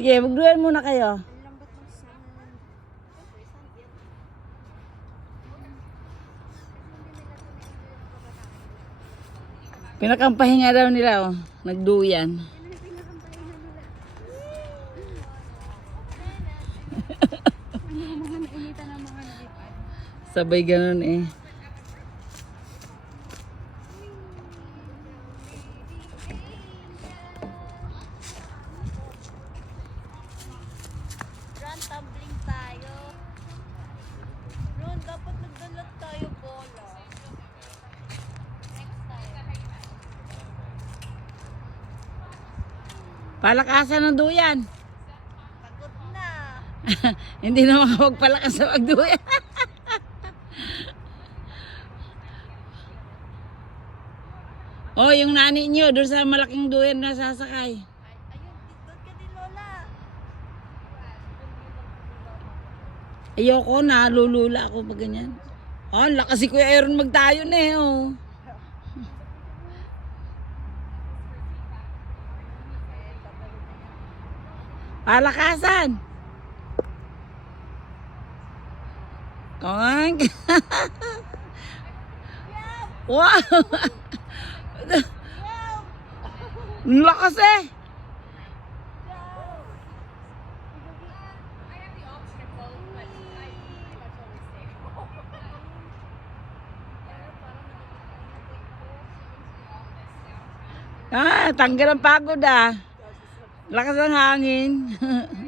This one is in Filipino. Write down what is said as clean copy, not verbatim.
Sige, magduyan muna kayo. Ang lambot ng sand. Pinakampahinga daw nila, oh. Nagduyan. Yan ang pinakampahinga nila. Ano mga nainitan ng mga nalipad. Sabay ganun eh. Ron, tumbling tayo. Ron, dapat nagdala tayo bola. Next time. Palakasan ng duyan. Pagod na. Hindi na makapagpalakas sa pagduyan. Oh, yung nani nyo, doon sa malaking duyan na sasakay. Ayun, doon ka din, Lola. Ayoko na, lulula ako pag ganyan. Oh, lakas si Kuya Aaron magtayo na eh, oh. Palakasan. Kong. Wow. Ang lakas eh. Tanggal ang pagod ah. Lakas ng hangin.